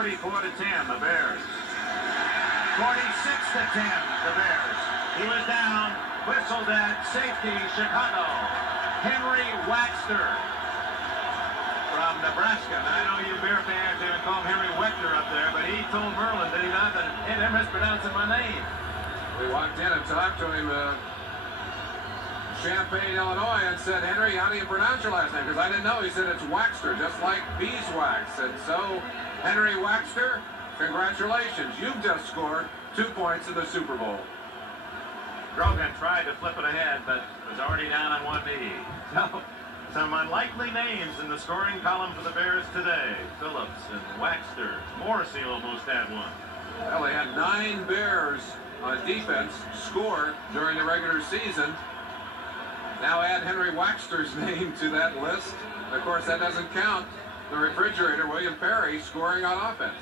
44 to 10, the Bears. 46 to 10, the Bears. He was down, whistled at safety, Chicago. Henry Waxter from Nebraska. Now, I know you Bear fans even call him Henry Wechter up there, but he told Merlin, did he not, that they're mispronouncing my name. We walked in and talked to him, Champaign, Illinois, and said, Henry, how do you pronounce your last name? Because I didn't know. He said it's Waxter, just like beeswax. And so, Henry Waxter, congratulations. You've just scored 2 points in the Super Bowl. Grogan tried to flip it ahead, but was already down on one knee. So, some unlikely names in the scoring column for the Bears today. Phillips and Waxter. Morrissey almost had one. Well, they had 9 Bears on defense score during the regular season. Now add Henry Waxter's name to that list. Of course, that doesn't count the refrigerator, William Perry, scoring on offense.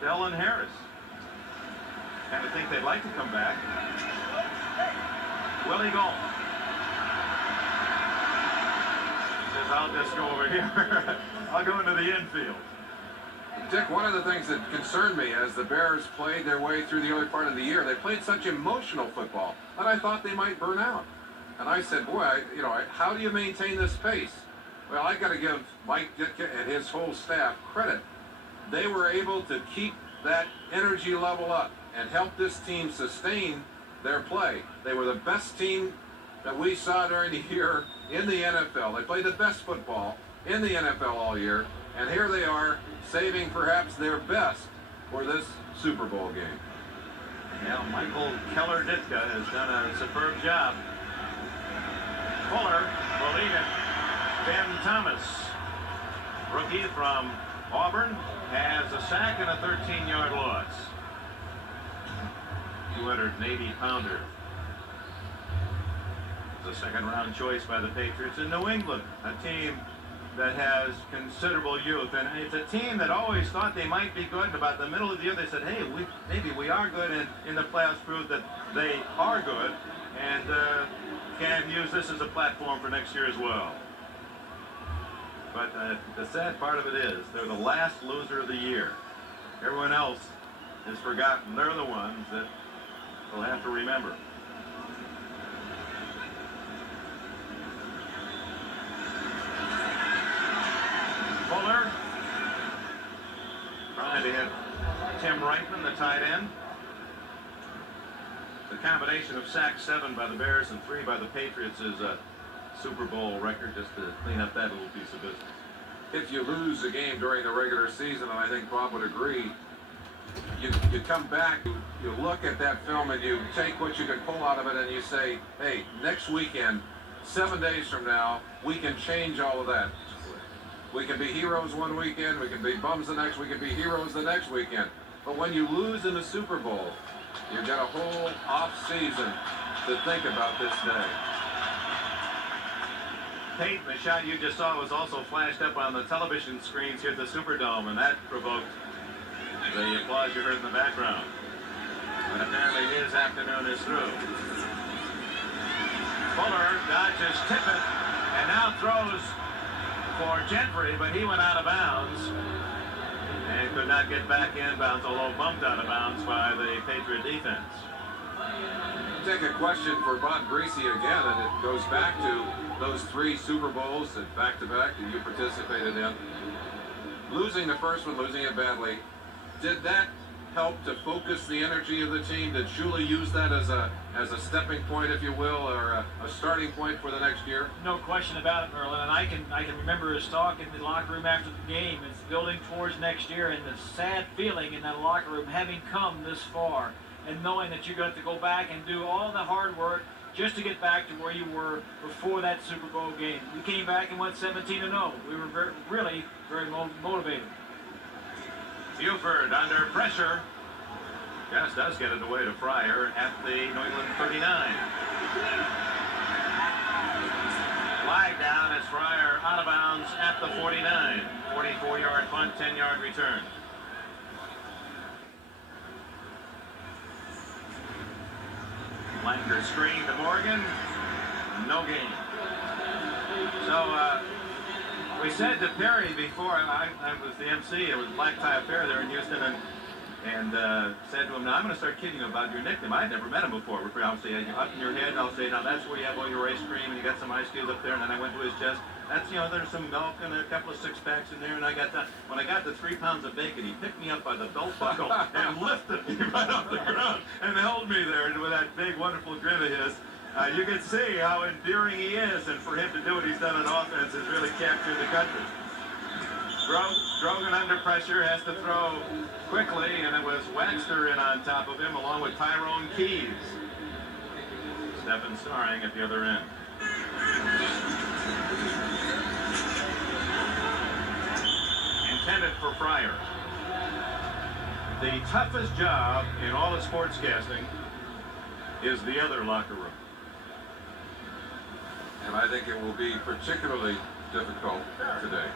Bell and Harris. Kind of think they'd like to come back. Willie Galt says, I'll just go over here. I'll go into the infield. Dick, one of the things that concerned me as the Bears played their way through the early part of the year, they played such emotional football that I thought they might burn out. And I said, boy, how do you maintain this pace? Well, I got to give Mike Ditka and his whole staff credit. They were able to keep that energy level up and help this team sustain their play. They were the best team that we saw during the year in the NFL. They played the best football in the NFL all year, and here they are saving perhaps their best for this Super Bowl game. Well, Michael Keller-Ditka has done a superb job. Fuller will lead it. Ben Thomas, rookie from Auburn, has a sack and a 13-yard loss. 280-pounder. The second-round choice by the Patriots in New England, a team that has considerable youth, and it's a team that always thought they might be good. About the middle of the year, they said, hey, maybe we are good, and in the playoffs proved that they are good, and can use this as a platform for next year as well. But the sad part of it is they're the last loser of the year. Everyone else has forgotten. They're the ones that we'll have to remember. Fuller trying to hit Tim Reitman, the tight end. The combination of sacks, 7 by the Bears and 3 by the Patriots, is a Super Bowl record, just to clean up that little piece of business. If you lose a game during the regular season, and I think Bob would agree, you come back, you look at that film, and you take what you can pull out of it, and you say, hey, next weekend, 7 days from now, we can change all of that. We can be heroes one weekend, we can be bums the next, we can be heroes the next weekend. But when you lose in the Super Bowl, you've got a whole off season to think about this day. Peyton, the shot you just saw was also flashed up on the television screens here at the Superdome, and that provoked the applause you heard in the background. But apparently his afternoon is through. Fuller dodges Tippett and now throws for Gentry, but he went out of bounds and could not get back inbounds, although bumped out of bounds by the Patriot defense. Take a question for Bob Greasy again, and it goes back to those 3 Super Bowls that back-to-back that you participated in. Losing the first one, losing it badly, did that help to focus the energy of the team? Did Shula use that as a stepping point, if you will, or a starting point for the next year? No question about it, Merlin. And I can remember his talk in the locker room after the game. It's building towards next year, and the sad feeling in that locker room, having come this far and knowing that you're going to have to go back and do all the hard work just to get back to where you were before that Super Bowl game. We came back and went 17-0. We were really very motivated. Buford under pressure. Just does get it away to Fryer at the New England 39. Flag down as Fryer out of bounds at the 49. 44-yard punt, 10-yard return. Langer screen to Morgan. No gain. So we said to Perry before, I was the MC, it was Black Tie Affair there in Houston, and said to him, now I'm going to start kidding you about your nickname. I had never met him before. I'll say, up in your head, I'll say, now that's where you have all your ice cream, and you got some ice cubes up there, and then I went to his chest. That's, there's some milk and a couple of six-packs in there, and I got that. When I got the 3 pounds of bacon, he picked me up by the belt buckle and lifted me right off the ground and held me there with that big, wonderful grin of his. You can see how endearing he is, and for him to do what he's done on offense has really captured the country. Grogan under pressure has to throw quickly, and it was Waxter in on top of him along with Tyrone Keys. Stephen Starring at the other end. Intended for Fryer. The toughest job in all of sportscasting is the other locker room. And I think it will be particularly difficult today.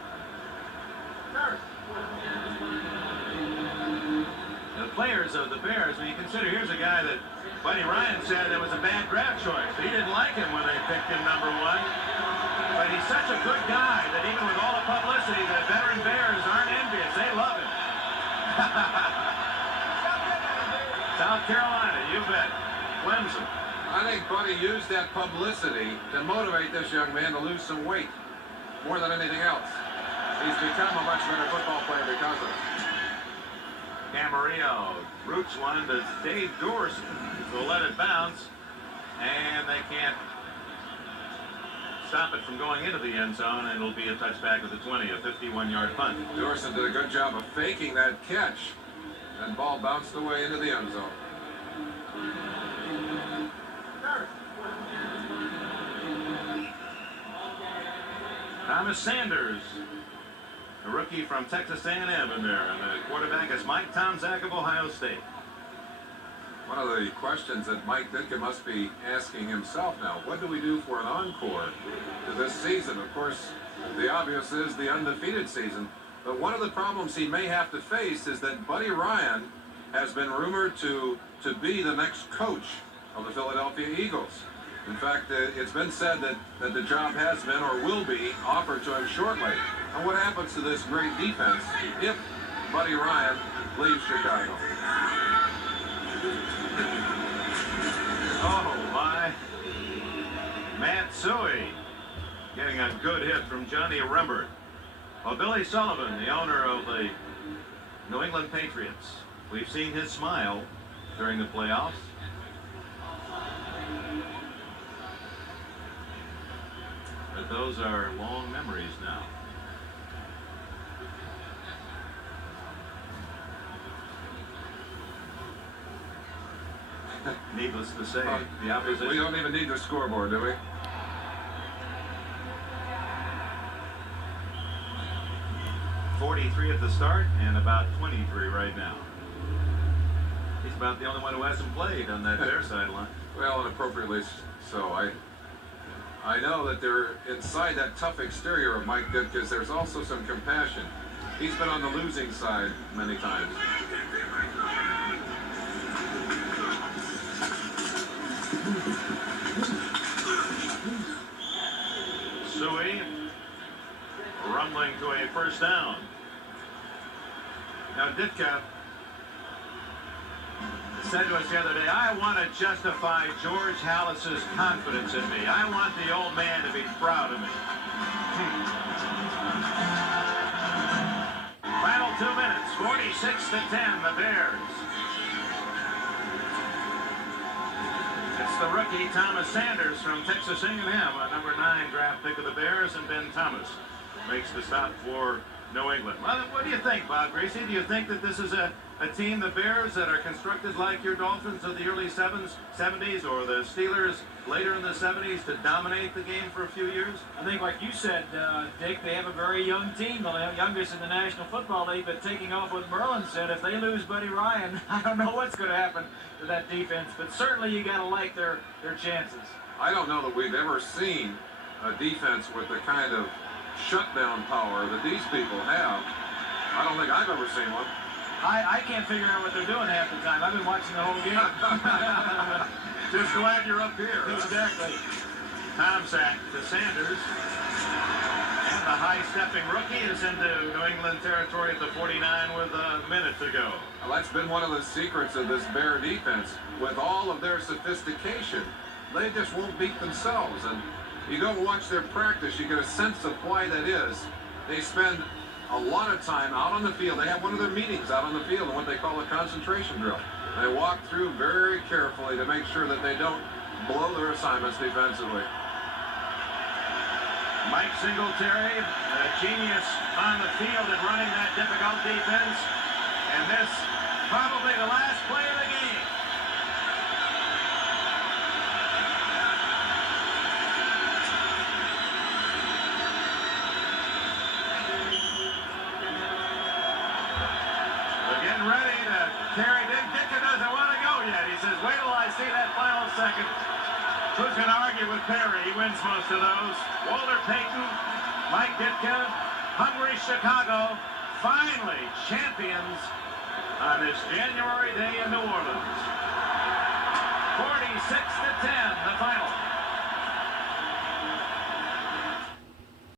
The players of the Bears, when you consider, here's a guy that Buddy Ryan said that was a bad draft choice. He didn't like him when they picked him #1. But he's such a good guy that even with all the publicity, the veteran Bears aren't envious. They love him. South Carolina, you bet. Clemson. I think Buddy used that publicity to motivate this young man to lose some weight more than anything else. He's become a much better football player because of it. Camarillo roots one to Dave Dorson. Will let it bounce, and they can't stop it from going into the end zone, and it'll be a touchback at the 20, a 51-yard punt. Dorson did a good job of faking that catch, and ball bounced away into the end zone. Thomas Sanders, a rookie from Texas A&M in there, and the quarterback is Mike Tomczak of Ohio State. One of the questions that Mike Ditka must be asking himself now, what do we do for an encore to this season? Of course, the obvious is the undefeated season, but one of the problems he may have to face is that Buddy Ryan has been rumored to be the next coach of the Philadelphia Eagles. In fact, it's been said that the job has been or will be offered to him shortly. And what happens to this great defense if Buddy Ryan leaves Chicago? Oh, my. Matsui getting a good hit from Johnny Rembert. Well, Billy Sullivan, the owner of the New England Patriots. We've seen his smile during the playoffs. But those are long memories now. Needless to say, the opposition. We don't even need the scoreboard, do we? .43 at the start and about 23 right now. He's about the only one who hasn't played on that Bear sideline. Well, and appropriately so. I know that they're inside that tough exterior of Mike Ditka's. There's also some compassion. He's been on the losing side many times. Suey rumbling to a first down. Now Ditka said to us the other day, I want to justify George Halas's confidence in me. I want the old man to be proud of me. Final 2 minutes, 46-10, the Bears. It's the rookie Thomas Sanders from Texas A&M, a #9 draft pick of the Bears, and Ben Thomas makes the stop for New England. Well, what do you think, Bob Greasy? Do you think that this is a team, the Bears, that are constructed like your Dolphins of the early 70s or the Steelers later in the 70s to dominate the game for a few years? I think, like you said, Dick, they have a very young team, the youngest in the National Football League, but taking off what Merlin said, if they lose Buddy Ryan, I don't know what's going to happen to that defense, but certainly you got to like their chances. I don't know that we've ever seen a defense with the kind of shutdown power that these people have. I don't think I've ever seen one. I can't figure out what they're doing half the time. I've been watching the whole game. Just glad you're up here. Exactly. Tomczak to Sanders. the high-stepping rookie, is into New England territory at the 49 with a minute to go. Well, that's been one of the secrets of this Bear defense. With all of their sophistication, they just won't beat themselves. And you go and watch their practice, you get a sense of why that is. They spend a lot of time out on the field. They have one of their meetings out on the field in what they call a concentration drill. They walk through very carefully to make sure that they don't blow their assignments defensively. Mike Singletary, a genius on the field at running that difficult defense. And this probably the last play of the game. They're getting ready to carry. Ditka doesn't want to go yet. He says, wait till I see that final second. Who's going to argue with Perry? He wins most of those. Walter Payton, Mike Ditka, hungry Chicago, finally champions on this January day in New Orleans. 46-10.